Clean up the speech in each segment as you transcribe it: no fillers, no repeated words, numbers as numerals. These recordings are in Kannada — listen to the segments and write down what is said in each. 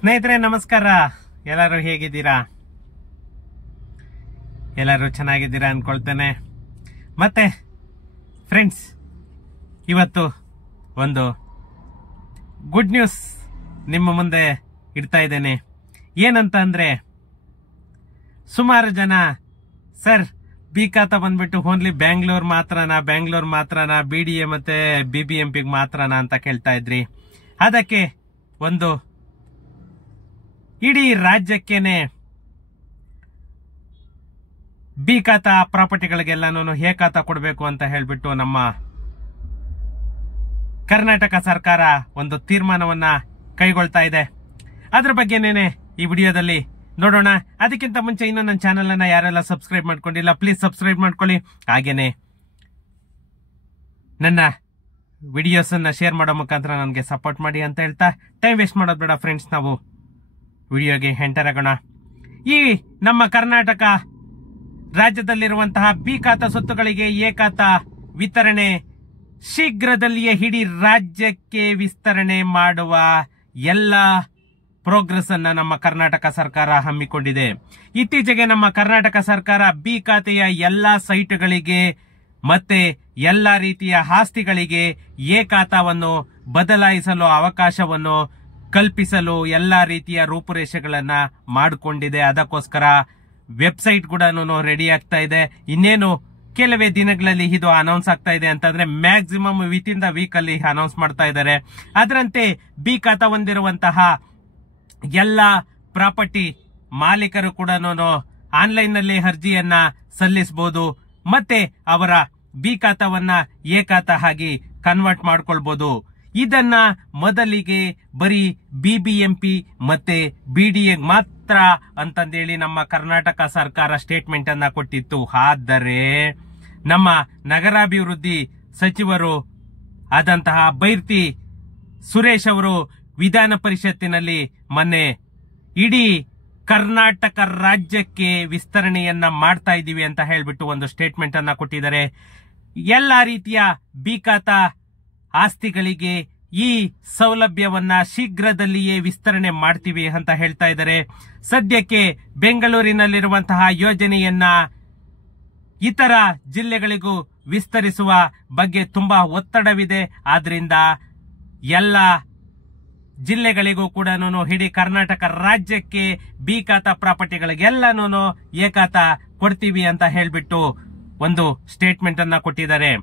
ಸ್ನೇಹಿತರೆ ನಮಸ್ಕಾರ. ಎಲ್ಲರೂ ಹೇಗಿದ್ದೀರಾ? ಎಲ್ಲರೂ ಚೆನ್ನಾಗಿದ್ದೀರಾ ಅನ್ಕೊಳ್ತೇನೆ. ಮತ್ತೆ ಫ್ರೆಂಡ್ಸ್, ಇವತ್ತು ಒಂದು ಗುಡ್ ನ್ಯೂಸ್ ನಿಮ್ಮ ಮುಂದೆ ಇಡ್ತಾ ಇದ್ದೇನೆ. ಏನಂತ ಅಂದ್ರೆ, ಸುಮಾರು ಜನ ಸರ್ ಬಿ ಖಾತಾ ಬಂದ್ಬಿಟ್ಟು ಓನ್ಲಿ ಬ್ಯಾಂಗ್ಳೂರ್ ಮಾತ್ರನಾ, BDA ಮತ್ತೆ BBMP ಮಾತ್ರನಾ ಅಂತ ಕೇಳ್ತಾ ಇದ್ರಿ. ಅದಕ್ಕೆ ಒಂದು ಇಡೀ ರಾಜ್ಯಕ್ಕೇನೆ ಬಿ ಖಾತಾ ಪ್ರಾಪರ್ಟಿಗಳಿಗೆಲ್ಲಾನು ಎ ಖಾತಾ ಕೊಡಬೇಕು ಅಂತ ಹೇಳ್ಬಿಟ್ಟು ನಮ್ಮ ಕರ್ನಾಟಕ ಸರ್ಕಾರ ಒಂದು ತೀರ್ಮಾನವನ್ನ ಕೈಗೊಳ್ತಾ ಇದೆ. ಅದ್ರ ಬಗ್ಗೆನೇನೆ ಈ ವಿಡಿಯೋದಲ್ಲಿ ನೋಡೋಣ. ಅದಕ್ಕಿಂತ ಮುಂಚೆ ಇನ್ನೂ ನನ್ನ ಚಾನೆಲ್ ಅನ್ನ ಯಾರೆಲ್ಲ ಸಬ್ಸ್ಕ್ರೈಬ್ ಮಾಡ್ಕೊಂಡಿಲ್ಲ, ಪ್ಲೀಸ್ ಸಬ್ಸ್ಕ್ರೈಬ್ ಮಾಡ್ಕೊಳ್ಳಿ. ಹಾಗೇನೆ ನನ್ನ ವಿಡಿಯೋಸ್ ಅನ್ನ ಶೇರ್ ಮಾಡೋ ಮುಖಾಂತರ ನನಗೆ ಸಪೋರ್ಟ್ ಮಾಡಿ ಅಂತ ಹೇಳ್ತಾ ಟೈಮ್ ವೇಸ್ಟ್ ಮಾಡೋದು ಬೇಡ ಫ್ರೆಂಡ್ಸ್, ನಾವು ವಿಡಿಯೋಗೆ ಎಂಟರ್ ಆಗೋಣ. ಈ ನಮ್ಮ ಕರ್ನಾಟಕ ರಾಜ್ಯದಲ್ಲಿರುವಂತಹ ಬಿ ಖಾತಾ ಸ್ವತ್ತುಗಳಿಗೆ ಎ ಖಾತಾ ವಿತರಣೆ ಶೀಘ್ರದಲ್ಲಿಯೇ ಇಡೀ ರಾಜ್ಯಕ್ಕೆ ವಿಸ್ತರಣೆ ಮಾಡುವ ಎಲ್ಲ ಪ್ರೋಗ್ರೆಸ್ ಅನ್ನ ನಮ್ಮ ಕರ್ನಾಟಕ ಸರ್ಕಾರ ಹಮ್ಮಿಕೊಂಡಿದೆ. ಇತ್ತೀಚೆಗೆ ನಮ್ಮ ಕರ್ನಾಟಕ ಸರ್ಕಾರ ಬಿ ಖಾತೆಯ ಎಲ್ಲಾ ಸೈಟ್ಗಳಿಗೆ ಮತ್ತೆ ಎಲ್ಲಾ ರೀತಿಯ ಆಸ್ತಿಗಳಿಗೆ ಎ ಖಾತಾವನ್ನು ಬದಲಾಯಿಸಲು ಅವಕಾಶವನ್ನು ಕಲ್ಪಿಸಲು ಎಲ್ಲಾ ರೀತಿಯ ರೂಪುರೇಷೆಗಳನ್ನ ಮಾಡಿಕೊಂಡಿದೆ. ಅದಕ್ಕೋಸ್ಕರ ವೆಬ್ಸೈಟ್ ಕೂಡ ರೆಡಿ ಆಗ್ತಾ ಇದೆ. ಇನ್ನೇನು ಕೆಲವೇ ದಿನಗಳಲ್ಲಿ ಇದು ಅನೌನ್ಸ್ ಆಗ್ತಾ ಇದೆ ಅಂತಂದ್ರೆ maximum within the week ಅಲ್ಲಿ ಅನೌನ್ಸ್ ಮಾಡ್ತಾ ಇದ್ದಾರೆ. ಅದರಂತೆ ಬಿ ಖಾತಾ ಹೊಂದಿರುವಂತಹ ಎಲ್ಲ ಪ್ರಾಪರ್ಟಿ ಮಾಲೀಕರು ಕೂಡ ಆನ್ಲೈನ್ ನಲ್ಲಿ ಅರ್ಜಿಯನ್ನ ಸಲ್ಲಿಸಬಹುದು. ಮತ್ತೆ ಅವರ ಬಿ ಖಾತಾವನ್ನ ಎ ಖಾತಾ ಆಗಿ ಕನ್ವರ್ಟ್ ಮಾಡ್ಕೊಳ್ಬಹುದು. ಇದನ್ನ ಮೊದಲಿಗೆ ಬರೀ BBMP ಮತ್ತೆ BDA ಮಾತ್ರ ಅಂತಂದೇಳಿ ನಮ್ಮ ಕರ್ನಾಟಕ ಸರ್ಕಾರ ಸ್ಟೇಟ್ಮೆಂಟ್ ಅನ್ನ ಕೊಟ್ಟಿತ್ತು. ಆದರೆ ನಮ್ಮ ನಗರಾಭಿವೃದ್ಧಿ ಸಚಿವರು ಆದಂತಹ ಬೈರ್ತಿ ಸುರೇಶ್ ಅವರು ವಿಧಾನ ಪರಿಷತ್ತಿನಲ್ಲಿ ಮೊನ್ನೆ ಇಡೀ ಕರ್ನಾಟಕ ರಾಜ್ಯಕ್ಕೆ ವಿಸ್ತರಣೆಯನ್ನ ಮಾಡ್ತಾ ಇದೀವಿ ಅಂತ ಹೇಳ್ಬಿಟ್ಟು ಒಂದು ಸ್ಟೇಟ್ಮೆಂಟ್ ಅನ್ನ ಕೊಟ್ಟಿದ್ದಾರೆ. ಎಲ್ಲಾ ರೀತಿಯ ಬಿ ಖಾತಾ ಆಸ್ತಿಗಳಿಗೆ ಈ ಸೌಲಭ್ಯವನ್ನ ಶೀಘ್ರದಲ್ಲಿಯೇ ವಿಸ್ತರಣೆ ಮಾಡ್ತೀವಿ ಅಂತ ಹೇಳ್ತಾ ಇದ್ದಾರೆ. ಸದ್ಯಕ್ಕೆ ಬೆಂಗಳೂರಿನಲ್ಲಿರುವಂತಹ ಯೋಜನೆಯನ್ನ ಇತರ ಜಿಲ್ಲೆಗಳಿಗೂ ವಿಸ್ತರಿಸುವ ಬಗ್ಗೆ ತುಂಬಾ ಒತ್ತಡವಿದೆ. ಆದ್ರಿಂದ ಎಲ್ಲ ಜಿಲ್ಲೆಗಳಿಗೂ ಕೂಡ ಇಡೀ ಕರ್ನಾಟಕ ರಾಜ್ಯಕ್ಕೆ ಬಿ ಖಾತಾ ಪ್ರಾಪರ್ಟಿಗಳಿಗೆಲ್ಲನೂ ಎ ಖಾತಾ ಕೊಡ್ತೀವಿ ಅಂತ ಹೇಳ್ಬಿಟ್ಟು ಒಂದು ಸ್ಟೇಟ್ಮೆಂಟ್ ಅನ್ನ ಕೊಟ್ಟಿದ್ದಾರೆ.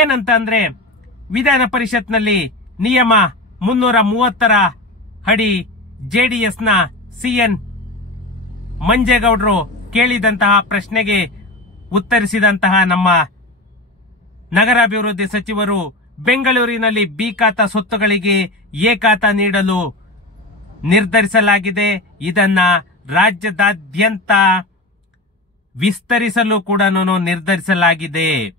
ಏನಂತ ಅಂದ್ರೆ, ವಿಧಾನ ಪರಿಷತ್ನಲ್ಲಿ ನಿಯಮ 330 ಅಡಿ JDS ನ CN ಮಂಜೇಗೌಡರು ಕೇಳಿದಂತಹ ಪ್ರಶ್ನೆಗೆ ಉತ್ತರಿಸಿದಂತಹ ನಮ್ಮ ನಗರಾಭಿವೃದ್ಧಿ ಸಚಿವರು ಬೆಂಗಳೂರಿನಲ್ಲಿ ಬಿ ಖಾತಾ ಸ್ವತ್ತುಗಳಿಗೆ ಎ ಖಾತಾ ನೀಡಲು ನಿರ್ಧರಿಸಲಾಗಿದೆ. ಇದನ್ನ ರಾಜ್ಯದಾದ್ಯಂತ ವಿಸ್ತರಿಸಲು ಕೂಡ ನಿರ್ಧರಿಸಲಾಗಿದೆ.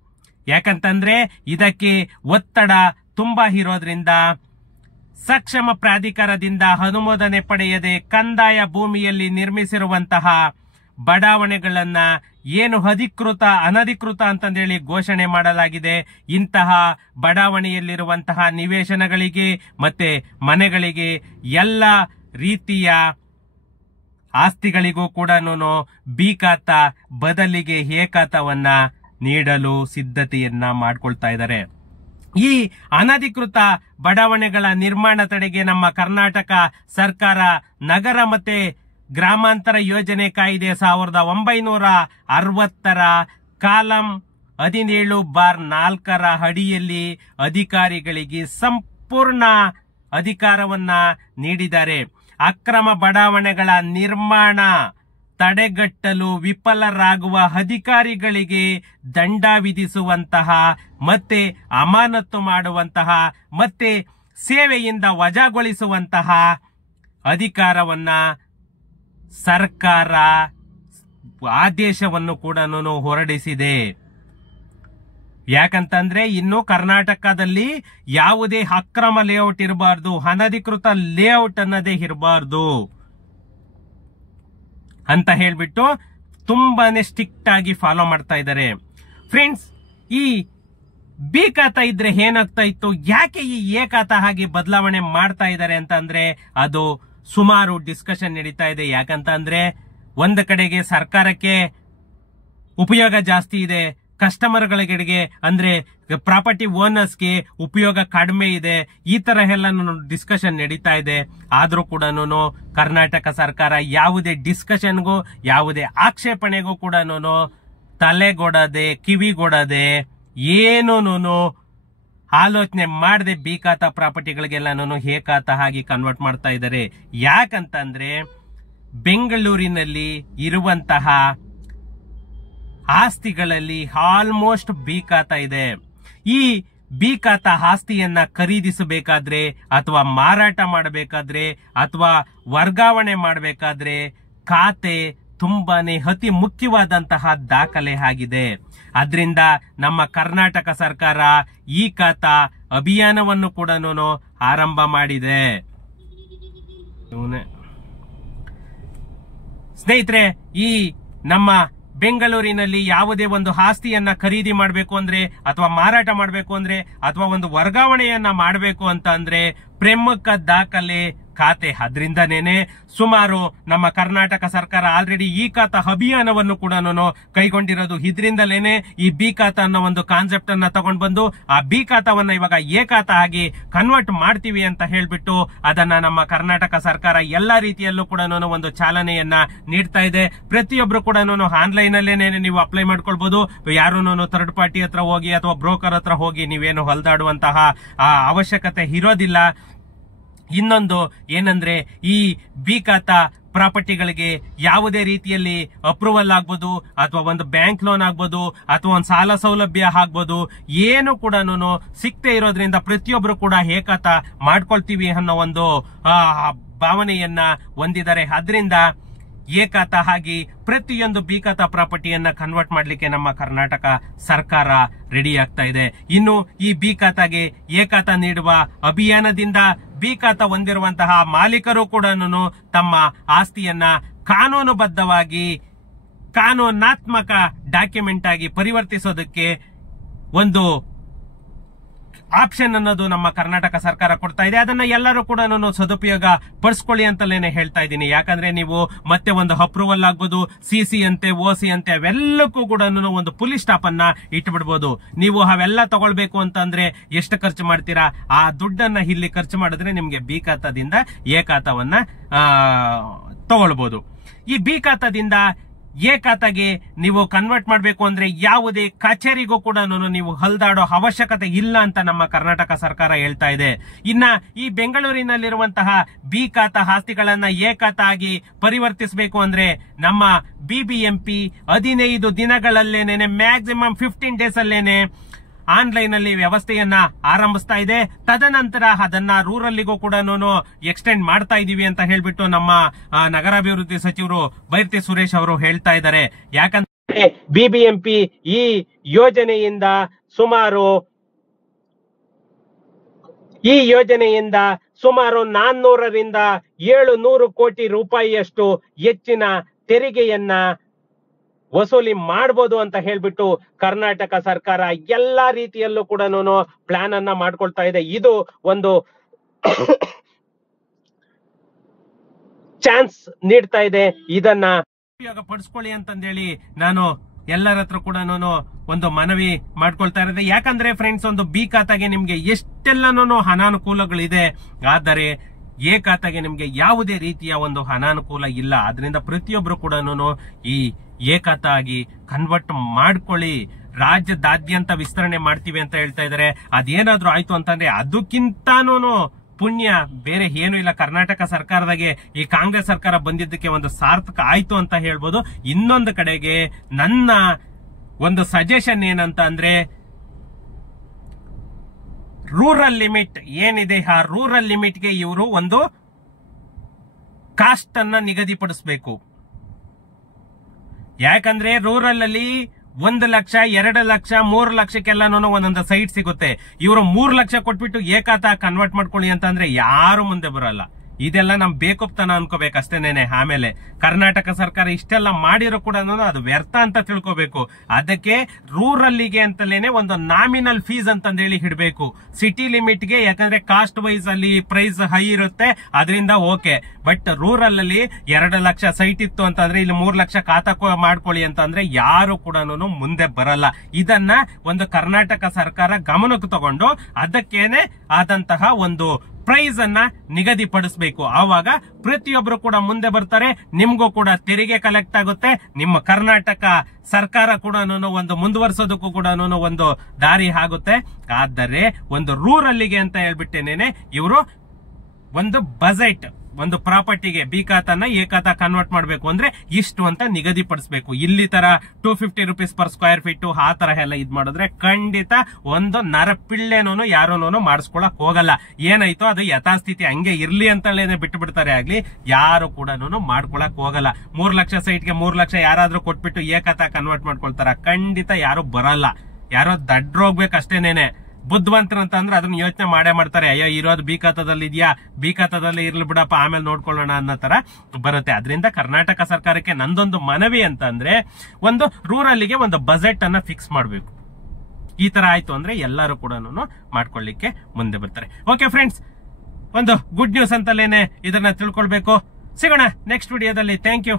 ಯಾಕಂತಂದ್ರೆ ಇದಕ್ಕೆ ಒತ್ತಡ ತುಂಬಾ ಇರೋದ್ರಿಂದ ಸಕ್ಷಮ ಪ್ರಾಧಿಕಾರದಿಂದ ಅನುಮೋದನೆ ಪಡೆಯದೆ ಕಂದಾಯ ಭೂಮಿಯಲ್ಲಿ ನಿರ್ಮಿಸಿರುವಂತಹ ಬಡಾವಣೆಗಳನ್ನ ಏನು ಅನಧಿಕೃತ ಅಂತಂದೇಳಿ ಘೋಷಣೆ ಮಾಡಲಾಗಿದೆ. ಇಂತಹ ಬಡಾವಣೆಯಲ್ಲಿರುವಂತಹ ನಿವೇಶನಗಳಿಗೆ ಮತ್ತೆ ಮನೆಗಳಿಗೆ ಎಲ್ಲ ರೀತಿಯ ಆಸ್ತಿಗಳಿಗೂ ಕೂಡ ಬಿ ಖಾತಾ ಬದಲಿಗೆ ಎ ಖಾತಾವನ್ನ ನೀಡಲು ಸಿದ್ಧತೆಯನ್ನ ಮಾಡ್ಕೊಳ್ತಾ ಇದ್ದಾರೆ. ಈ ಅನಧಿಕೃತ ಬಡಾವಣೆಗಳ ನಿರ್ಮಾಣ ತಡೆಗೆ ನಮ್ಮ ಕರ್ನಾಟಕ ಸರ್ಕಾರ ನಗರ ಮತ್ತೆ ಗ್ರಾಮಾಂತರ ಯೋಜನೆ ಕಾಯ್ದೆ 1960 ಕಾಲಂ 17/4 ಅಡಿಯಲ್ಲಿ ಅಧಿಕಾರಿಗಳಿಗೆ ಸಂಪೂರ್ಣ ಅಧಿಕಾರವನ್ನ ನೀಡಿದ್ದಾರೆ. ಅಕ್ರಮ ಬಡಾವಣೆಗಳ ನಿರ್ಮಾಣ ತಡೆಗಟ್ಟಲು ವಿಫಲರಾಗುವ ಅಧಿಕಾರಿಗಳಿಗೆ ದಂಡ ವಿಧಿಸುವಂತಹ ಮತ್ತೆ ಅಮಾನತು ಮಾಡುವಂತಹ ಮತ್ತೆ ಸೇವೆಯಿಂದ ವಜಾಗೊಳಿಸುವಂತಹ ಅಧಿಕಾರವನ್ನ ಸರ್ಕಾರ ಆದೇಶವನ್ನು ಕೂಡ ಹೊರಡಿಸಿದೆ. ಯಾಕಂತಂದ್ರೆ ಇನ್ನು ಕರ್ನಾಟಕದಲ್ಲಿ ಯಾವುದೇ ಅಕ್ರಮ ಲೇಔಟ್ ಇರಬಾರ್ದು, ಅನಧಿಕೃತ ಲೇಔಟ್ ಅನ್ನೋದೇ ಇರಬಾರ್ದು ಅಂತ ಹೇಳ್ಬಿಟ್ಟು ತುಂಬಾನೇ ಸ್ಟ್ರಿಕ್ಟ್ ಆಗಿ ಫಾಲೋ ಮಾಡ್ತಾ ಇದ್ದಾರೆ. ಫ್ರೆಂಡ್ಸ್, ಈ ಬಿ ಖಾತಾ ಇದ್ರೆ ಏನಾಗ್ತಾ ಇತ್ತು, ಯಾಕೆ ಈ ಎ ಖಾತಾ ಹಾಗೆ ಬದಲಾವಣೆ ಮಾಡ್ತಾ ಇದ್ದಾರೆ ಅಂತ ಅಂದ್ರೆ ಅದು ಸುಮಾರು ಡಿಸ್ಕಷನ್ ನಡೀತಾ ಇದೆ. ಯಾಕಂತ ಅಂದ್ರೆ ಒಂದು ಕಡೆಗೆ ಸರ್ಕಾರಕ್ಕೆ ಉಪಯೋಗ ಜಾಸ್ತಿ ಇದೆ, ಕಸ್ಟಮರ್ಗಳಿಗೆ ಅಂದ್ರೆ ಪ್ರಾಪರ್ಟಿ ಓನರ್ಸ್ಗೆ ಉಪಯೋಗ ಕಡಿಮೆ ಇದೆ. ಈ ತರ ಎಲ್ಲ ಡಿಸ್ಕಷನ್ ನಡೀತಾ ಇದೆ. ಆದ್ರೂ ಕೂಡ ಕರ್ನಾಟಕ ಸರ್ಕಾರ ಯಾವುದೇ ಡಿಸ್ಕಷನ್ಗೂ ಯಾವುದೇ ಆಕ್ಷೇಪಣೆಗೂ ಕೂಡ ತಲೆಗೊಡದೆ ಕಿವಿಗೊಡದೆ ಏನೂನು ಆಲೋಚನೆ ಮಾಡದೆ ಬಿಖಾತ ಪ್ರಾಪರ್ಟಿಗಳಿಗೆಲ್ಲ ಹೇಕಾತ ಹಾಗೆ ಕನ್ವರ್ಟ್ ಮಾಡ್ತಾ ಇದ್ದಾರೆ. ಯಾಕಂತಂದ್ರೆ ಬೆಂಗಳೂರಿನಲ್ಲಿ ಇರುವಂತಹ ಆಸ್ತಿಗಳಲ್ಲಿ ಆಲ್ಮೋಸ್ಟ್ ಬಿಖಾತ ಇದೆ. ಈ ಬಿಖಾತ ಆಸ್ತಿಯನ್ನ ಖರೀದಿಸಬೇಕಾದ್ರೆ ಅಥವಾ ಮಾರಾಟ ಮಾಡಬೇಕಾದ್ರೆ ಅಥವಾ ವರ್ಗಾವಣೆ ಮಾಡಬೇಕಾದ್ರೆ ಖಾತೆ ತುಂಬಾನೇ ಅತಿ ಮುಖ್ಯವಾದಂತಹ ದಾಖಲೆ ಆಗಿದೆ. ಅದರಿಂದ ನಮ್ಮ ಕರ್ನಾಟಕ ಸರ್ಕಾರ ಈ ಖಾತಾ ಅಭಿಯಾನವನ್ನು ಕೂಡ ಆರಂಭ ಮಾಡಿದೆ. ಸ್ನೇಹಿತರೆ, ಈ ನಮ್ಮ ಬೆಂಗಳೂರಿನಲ್ಲಿ ಯಾವುದೇ ಒಂದು ಆಸ್ತಿಯನ್ನ ಖರೀದಿ ಮಾಡಬೇಕು ಅಂದ್ರೆ ಅಥವಾ ಮಾರಾಟ ಮಾಡಬೇಕು ಅಂದ್ರೆ ಅಥವಾ ಒಂದು ವರ್ಗಾವಣೆಯನ್ನ ಮಾಡಬೇಕು ಅಂತ ಅಂದ್ರೆ ಪ್ರಮುಖ ದಾಖಲೆ ಖಾತೆ. ಅದರಿಂದನೇನೆ ಸುಮಾರು ನಮ್ಮ ಕರ್ನಾಟಕ ಸರ್ಕಾರ ಆಲ್ರೆಡಿ ಈ ಖಾತಾ ಅಭಿಯಾನವನ್ನು ಕೂಡ ಕೈಗೊಂಡಿರೋದು. ಇದರಿಂದಲೇನೆ ಈ ಬಿ ಖಾತಾ ಅನ್ನೋ ಒಂದು ಕಾನ್ಸೆಪ್ಟ್ ಅನ್ನ ತಗೊಂಡ್ ಬಂದು ಆ ಬಿ ಖಾತಾವನ್ನ ಇವಾಗ ಎ ಖಾತಾ ಆಗಿ ಕನ್ವರ್ಟ್ ಮಾಡ್ತೀವಿ ಅಂತ ಹೇಳ್ಬಿಟ್ಟು ಅದನ್ನ ನಮ್ಮ ಕರ್ನಾಟಕ ಸರ್ಕಾರ ಎಲ್ಲಾ ರೀತಿಯಲ್ಲೂ ಕೂಡ ಒಂದು ಚಾಲನೆಯನ್ನ ನೀಡ್ತಾ ಇದೆ. ಪ್ರತಿಯೊಬ್ರು ಕೂಡ ಆನ್ಲೈನ್ ಅಲ್ಲೇನೆ ನೀವು ಅಪ್ಲೈ ಮಾಡ್ಕೊಳ್ಬಹುದು. ಯಾರು ಥರ್ಡ್ ಪಾರ್ಟಿ ಹತ್ರ ಹೋಗಿ ಅಥವಾ ಬ್ರೋಕರ್ ಹತ್ರ ಹೋಗಿ ನೀವೇನು ಹೊಲ್ದಾಡುವಂತಹ ಅವಶ್ಯಕತೆ ಇರೋದಿಲ್ಲ. ಇನ್ನೊಂದು ಏನಂದ್ರೆ ಈ ಬಿ ಖಾತಾ ಪ್ರಾಪರ್ಟಿಗಳಿಗೆ ಯಾವುದೇ ರೀತಿಯಲ್ಲಿ ಅಪ್ರೂವಲ್ ಆಗ್ಬೋದು ಅಥವಾ ಒಂದು ಬ್ಯಾಂಕ್ ಲೋನ್ ಆಗ್ಬೋದು ಅಥವಾ ಒಂದು ಸಾಲ ಸೌಲಭ್ಯ ಆಗ್ಬೋದು, ಏನು ಕೂಡ ಸಿಕ್ತೇ ಇರೋದ್ರಿಂದ ಪ್ರತಿಯೊಬ್ರು ಕೂಡ ಎ ಖಾತಾ ಮಾಡ್ಕೊಳ್ತೀವಿ ಅನ್ನೋ ಒಂದು ಭಾವನೆಯನ್ನ ಹೊಂದಿದ್ದಾರೆ. ಅದರಿಂದ ಎ ಖಾತಾ ಆಗಿ ಪ್ರತಿಯೊಂದು ಬಿ ಖಾತಾ ಪ್ರಾಪರ್ಟಿಯನ್ನ ಕನ್ವರ್ಟ್ ಮಾಡ್ಲಿಕ್ಕೆ ನಮ್ಮ ಕರ್ನಾಟಕ ಸರ್ಕಾರ ರೆಡಿ ಆಗ್ತಾ ಇದೆ. ಇನ್ನು ಈ ಬಿ ಖಾತಾಗೆ ಎ ಖಾತಾ ನೀಡುವ ಅಭಿಯಾನದಿಂದ ಬಿ ಖಾತಾ ಹೊಂದಿರುವಂತಹ ಮಾಲೀಕರು ಕೂಡ ತಮ್ಮ ಆಸ್ತಿಯನ್ನ ಕಾನೂನುಬದ್ಧವಾಗಿ ಕಾನೂನಾತ್ಮಕ ಡಾಕ್ಯುಮೆಂಟ್ ಆಗಿ ಪರಿವರ್ತಿಸೋದಕ್ಕೆ ಒಂದು ಆಪ್ಷನ್ ಅನ್ನೋದು ನಮ್ಮ ಕರ್ನಾಟಕ ಸರ್ಕಾರ ಕೊಡ್ತಾ ಇದೆ. ಅದನ್ನ ಎಲ್ಲರೂ ಕೂಡ ಸದುಪಯೋಗ ಪಡಿಸ್ಕೊಳ್ಳಿ ಅಂತಲೇನೆ ಹೇಳ್ತಾ ಇದ್ದೀನಿ. ಯಾಕಂದ್ರೆ ನೀವು ಮತ್ತೆ ಒಂದು ಅಪ್ರೂವಲ್ ಆಗ್ಬೋದು, ಸಿಸಿ ಅಂತೆ ಓಸಿ ಅಂತೆ ಅವೆಲ್ಲಕ್ಕೂ ಕೂಡ ಒಂದು ಪುಲಿ ಸ್ಟಾಪ್ ಅನ್ನ ಇಟ್ಬಿಡ್ಬೋದು. ನೀವು ಅವೆಲ್ಲ ತಗೊಳ್ಬೇಕು ಅಂತಂದ್ರೆ ಎಷ್ಟು ಖರ್ಚು ಮಾಡ್ತೀರಾ, ಆ ದುಡ್ಡನ್ನ ಇಲ್ಲಿ ಖರ್ಚು ಮಾಡಿದ್ರೆ ನಿಮ್ಗೆ ಬಿ ಖಾತಾದಿಂದ ಎ ಖಾತಾವನ್ನ ತಗೊಳ್ಬಹುದು. ಈ ಬಿ ಖಾತಾದಿಂದ ಎ ಖಾತಾಗೆ ನೀವು ಕನ್ವರ್ಟ್ ಮಾಡಬೇಕು ಅಂದ್ರೆ ಯಾವುದೇ ಕಚೇರಿಗೂ ಕೂಡ ನೀವು ಹಲ್ದಾಡೋ ಅವಶ್ಯಕತೆ ಇಲ್ಲ ಅಂತ ನಮ್ಮ ಕರ್ನಾಟಕ ಸರ್ಕಾರ ಹೇಳ್ತಾ ಇದೆ. ಇನ್ನ ಈ ಬೆಂಗಳೂರಿನಲ್ಲಿರುವಂತಹ ಬಿ ಖಾತಾ ಆಸ್ತಿಗಳನ್ನ ಎ ಖಾತಾ ಆಗಿ ಪರಿವರ್ತಿಸಬೇಕು ಅಂದ್ರೆ ನಮ್ಮ ಬಿಬಿಎಂಪಿ 15 ದಿನಗಳಲ್ಲೇನೆ ಮ್ಯಾಕ್ಸಿಮಮ್ 15 ಡೇಸ್ ಅಲ್ಲೇನೆ ಆನ್ಲೈನ್ ಅಲ್ಲಿ ವ್ಯವಸ್ಥೆಯನ್ನ ಆರಂಭಿಸ್ತಾ ಇದೆ. ತದನಂತರ ಅದನ್ನ ರೂರಲ್ಲಿಗೂ ಕೂಡ ಎಕ್ಸ್ಟೆಂಡ್ ಮಾಡ್ತಾ ಇದೀವಿ ಅಂತ ಹೇಳ್ಬಿಟ್ಟು ನಮ್ಮ ನಗರಾಭಿವೃದ್ಧಿ ಸಚಿವರು ಬೈರತಿ ಸುರೇಶ್ ಅವರು ಹೇಳ್ತಾ ಇದ್ದಾರೆ. ಯಾಕಂದ್ರೆ ಬಿಬಿಎಂಪಿ ಈ ಯೋಜನೆಯಿಂದ ಸುಮಾರು 400 ರಿಂದ 700 ಕೋಟಿ ರೂಪಾಯಿಯಷ್ಟು ಹೆಚ್ಚಿನ ತೆರಿಗೆಯನ್ನ ವಸೂಲಿ ಮಾಡಬಹುದು ಅಂತ ಹೇಳ್ಬಿಟ್ಟು ಕರ್ನಾಟಕ ಸರ್ಕಾರ ಎಲ್ಲಾ ರೀತಿಯಲ್ಲೂ ಕೂಡ ಪ್ಲಾನ್ ಅನ್ನ ಮಾಡ್ಕೊಳ್ತಾ ಇದೆ. ಇದು ಒಂದು ಚಾನ್ಸ್ ನೀಡ್ತಾ ಇದೆ. ಇದನ್ನ ಉಪಯೋಗ ಪಡಿಸ್ಕೊಳ್ಳಿ ಅಂತಂದೇಳಿ ನಾನು ಎಲ್ಲರ ಹತ್ರ ಕೂಡ ಒಂದು ಮನವಿ ಮಾಡ್ಕೊಳ್ತಾ ಇರೋದು. ಯಾಕಂದ್ರೆ ಫ್ರೆಂಡ್ಸ್, ಒಂದು ಬಿ ಖಾತಾಗೆ ನಿಮ್ಗೆ ಎಷ್ಟೆಲ್ಲನೂ ಅನಾನುಕೂಲಗಳಿದೆ, ಆದರೆ ಎ ಖಾತಾಗೆ ನಿಮ್ಗೆ ಯಾವುದೇ ರೀತಿಯ ಒಂದು ಅನಾನುಕೂಲ ಇಲ್ಲ. ಅದರಿಂದ ಪ್ರತಿಯೊಬ್ರು ಕೂಡ ಈ ಎ ಖಾತಾ ಆಗಿ ಕನ್ವರ್ಟ್ ಮಾಡ್ಕೊಳ್ಳಿ. ರಾಜ್ಯದಾದ್ಯಂತ ವಿಸ್ತರಣೆ ಮಾಡ್ತೀವಿ ಅಂತ ಹೇಳ್ತಾ ಇದ್ದಾರೆ. ಅದೇನಾದ್ರೂ ಆಯ್ತು ಅಂತಂದ್ರೆ ಅದಕ್ಕಿಂತಾನೂ ಪುಣ್ಯ ಬೇರೆ ಏನು ಇಲ್ಲ. ಕರ್ನಾಟಕ ಸರ್ಕಾರದಾಗೆ ಈ ಕಾಂಗ್ರೆಸ್ ಸರ್ಕಾರ ಬಂದಿದ್ದಕ್ಕೆ ಒಂದು ಸಾರ್ಥಕ ಆಯ್ತು ಅಂತ ಹೇಳ್ಬೋದು. ಇನ್ನೊಂದು ಕಡೆಗೆ ನನ್ನ ಒಂದು ಸಜೆಷನ್ ಏನಂತ ಅಂದ್ರೆ, ರೂರಲ್ ಲಿಮಿಟ್ ಏನಿದೆ ಆ ರೂರಲ್ ಲಿಮಿಟ್ಗೆ ಇವರು ಒಂದು ಕಾಸ್ಟ್ ಅನ್ನ ನಿಗದಿಪಡಿಸಬೇಕು. ಯಾಕಂದ್ರೆ ರೂರಲ್ ಅಲ್ಲಿ 1 ಲಕ್ಷ 2 ಲಕ್ಷ 3 ಲಕ್ಷಕ್ಕೆಲ್ಲಾನು ಒಂದೊಂದು ಸೈಟ್ ಸಿಗುತ್ತೆ. ಇವರು 3 ಲಕ್ಷ ಕೊಟ್ಬಿಟ್ಟು ಎ ಖಾತಾ ಕನ್ವರ್ಟ್ ಮಾಡ್ಕೊಳ್ಳಿ ಅಂತಂದ್ರೆ ಯಾರು ಮುಂದೆ ಬರಲ್ಲ. ಇದೆಲ್ಲ ನಮ್ ಬೇಕುಪ್ತನ ಅನ್ಕೋಬೇಕಷ್ಟೇನೇನೆ. ಆಮೇಲೆ ಕರ್ನಾಟಕ ಸರ್ಕಾರ ಇಷ್ಟೆಲ್ಲ ಮಾಡಿರೋ ಕೂಡ ಅದು ವ್ಯರ್ಥ ಅಂತ ತಿಳ್ಕೋಬೇಕು. ಅದಕ್ಕೆ ರೂರಲ್ಲಿಗೆ ಅಂತಲೇನೆ ಒಂದು ನಾಮಿನಲ್ ಫೀಸ್ ಅಂತಂದೇಳಿ ಹಿಡ್ಬೇಕು, ಸಿಟಿ ಲಿಮಿಟ್ಗೆ. ಯಾಕಂದ್ರೆ ಕಾಸ್ಟ್ ವೈಸ್ ಅಲ್ಲಿ ಪ್ರೈಸ್ ಹೈ ಇರುತ್ತೆ, ಅದರಿಂದ ಓಕೆ. ಬಟ್ ರೂರಲ್ ಅಲ್ಲಿ 2 ಲಕ್ಷ ಸೈಟ್ ಇತ್ತು ಅಂತಂದ್ರೆ ಇಲ್ಲಿ 3 ಲಕ್ಷ ಖಾತಾ ಮಾಡ್ಕೊಳ್ಳಿ ಅಂತಂದ್ರೆ ಯಾರು ಕೂಡ ಮುಂದೆ ಬರಲ್ಲ. ಇದನ್ನ ಒಂದು ಕರ್ನಾಟಕ ಸರ್ಕಾರ ಗಮನಕ್ಕೆ ತಗೊಂಡು ಅದಕ್ಕೇನೆ ಆದಂತಹ ಒಂದು ಪ್ರೈಸ್ ಅನ್ನ ನಿಗದಿಪಡಿಸಬೇಕು. ಆವಾಗ ಪ್ರತಿಯೊಬ್ರು ಕೂಡ ಮುಂದೆ ಬರ್ತಾರೆ, ನಿಮ್ಗೂ ಕೂಡ ತೆರಿಗೆ ಕಲೆಕ್ಟ್ ಆಗುತ್ತೆ, ನಿಮ್ಮ ಕರ್ನಾಟಕ ಸರ್ಕಾರ ಕೂಡ ಒಂದು ಮುಂದುವರ್ಸೋದಕ್ಕೂ ಕೂಡ ಒಂದು ದಾರಿ ಆಗುತ್ತೆ. ಆದರೆ ಒಂದು ರೂರಲ್ಲಿಗೆ ಅಂತ ಹೇಳ್ಬಿಟ್ಟೇನೇನೆ ಇವರು ಒಂದು ಬಜೆಟ್, ಒಂದು ಪ್ರಾಪರ್ಟಿಗೆ ಬಿ ಖಾತಾನ ಎ ಖಾತಾ ಕನ್ವರ್ಟ್ ಮಾಡಬೇಕು ಅಂದ್ರೆ ಇಷ್ಟು ಅಂತ ನಿಗದಿಪಡಿಸಬೇಕು. ಇಲ್ಲಿ ತರ 250 ರೂಪೀಸ್ ಪರ್ ಸ್ಕ್ವೇರ್ ಫೀಟ್ ಆ ತರ ಎಲ್ಲ ಇದ್ ಮಾಡಿದ್ರೆ ಖಂಡಿತ ಒಂದು ನರಪಿಳ್ಳೆನೂ ಯಾರೂ ಮಾಡಿಸ್ಕೊಳಕ್ ಹೋಗಲ್ಲ. ಏನಾಯ್ತು ಅದು ಯಥಾಸ್ಥಿತಿ ಹಂಗೆ ಇರ್ಲಿ ಅಂತೇಳಿ ಬಿಟ್ಟು ಬಿಡ್ತಾರೆ, ಆಗ್ಲಿ ಯಾರು ಕೂಡ ಮಾಡ್ಕೊಳಕ್ ಹೋಗಲ್ಲ. 3 ಲಕ್ಷ ಸೈಟ್ಗೆ 3 ಲಕ್ಷ ಯಾರಾದ್ರೂ ಕೊಟ್ಬಿಟ್ಟು ಎ ಖಾತಾ ಕನ್ವರ್ಟ್ ಮಾಡ್ಕೊಳ್ತಾರ? ಖಂಡಿತ ಯಾರು ಬರಲ್ಲ. ಯಾರೋ ದಡ್ರೋಗ್ಬೇಕಷ್ಟೇನೇನೆ. ಬುದ್ಧಿವಂತರ ಅಂತ ಅಂದ್ರೆ ಅದನ್ನ ಯೋಚನೆ ಮಾಡೇ ಮಾಡ್ತಾರೆ, ಅಯ್ಯೋ ಇರೋದು ಬಿ ಖಾತಾದಲ್ಲಿ ಇದೆಯಾ, ಬಿ ಖಾತಾದಲ್ಲಿ ಇರ್ಲಿ ಬಿಡಪ್ಪ ಆಮೇಲೆ ನೋಡ್ಕೊಳ್ಳೋಣ ಅನ್ನೋ ತರ ಬರುತ್ತೆ. ಅದರಿಂದ ಕರ್ನಾಟಕ ಸರ್ಕಾರಕ್ಕೆ ನಂದೊಂದು ಮನವಿ ಅಂತ ಅಂದ್ರೆ ಒಂದು ರೂರಲ್ಲಿಗೆ ಒಂದು ಬಜೆಟ್ ಅನ್ನ ಫಿಕ್ಸ್ ಮಾಡಬೇಕು. ಈ ತರ ಆಯ್ತು ಅಂದ್ರೆ ಎಲ್ಲರೂ ಕೂಡ ಮಾಡ್ಕೊಳ್ಳಿಕ್ಕೆ ಮುಂದೆ ಬರ್ತಾರೆ. ಓಕೆ ಫ್ರೆಂಡ್ಸ್, ಒಂದು ಗುಡ್ ನ್ಯೂಸ್ ಅಂತಲೇನೆ ಇದನ್ನ ತಿಳ್ಕೊಳ್ಬೇಕು. ಸಿಗೋಣ ನೆಕ್ಸ್ಟ್ ವಿಡಿಯೋದಲ್ಲಿ. Thank you.